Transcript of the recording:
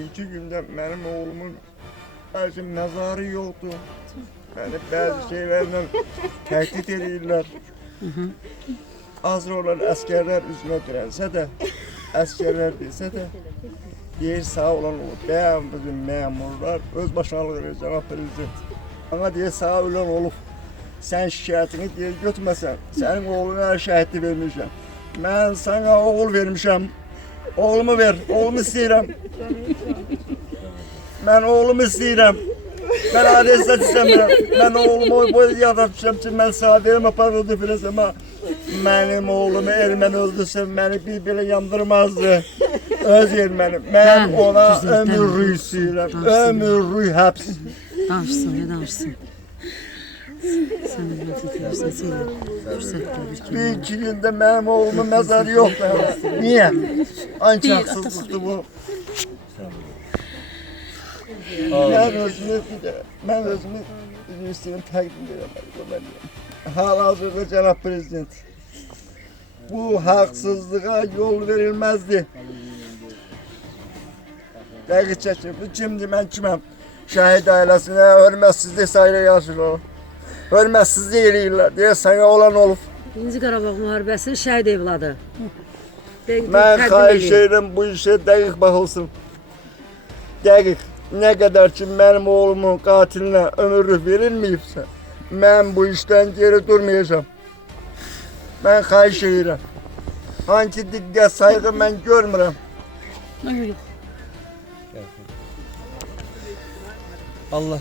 bugünkü gündə mənim oğlumun bəlkə məzarı yoxdur. Məni bəzi şeylərlə təhdid edirlər. Hazır olan əsgərlər üzümə dirənsə də, əsgərlər desə də, deyir sağ olan olur. Bəyəm bizim məmurlar öz başınalıq edir cənab prezident. Bana deyir sağ olan olub. Sən şikayətini deyir götürməsən, sənin oğluna şəhidlik vermişəm. Mən sana oğul vermişəm. Oğlumu ver, oğlumu istəyirəm. Mən oğlumu istəyirəm. Mən adresiz istəmirəm. Mən oğlumu boy yaratmışam ki, mən sağ verim aparıldı bilirəm ama mənim oğlumu erməni öldürsə məni bir belə yandırmazdı. Öz erməni. Mən ona ömür rüy istəyirəm. Ömür rüy həbs. Danışsın, ne danışsın? Sen de laf etirsen söyle. Fırsatla bir kere. Bir iki günde benim oğlumun mezarı yok. Niye? Ancak haksızlıktı bu. Ben özümü üniversitenin takdim edemedim. Halihazırda Cenab Prezident, bu haksızlığa yol verilmezdi. Dəqiq çəkir. Bu kimdir, mən kiməm? Şəhid ailəsinə hörmətsizlik sayıla yaşırlar. Hörmətsizlik eləyirlər. Deyə sənə olan olub. İkinci Qarabağ müharibəsinin şəhid evladı. Mən xahiş edirəm bu işə dəqiq baxılsın. Dəqiq. Nə qədər ki mənim oğlumun qatilinə ömürlük verilməyibsə, mən bu işdən geri durmayacağım. Mən xahiş edirəm. Hangi diqqət sayğı mən görmürəm. Allah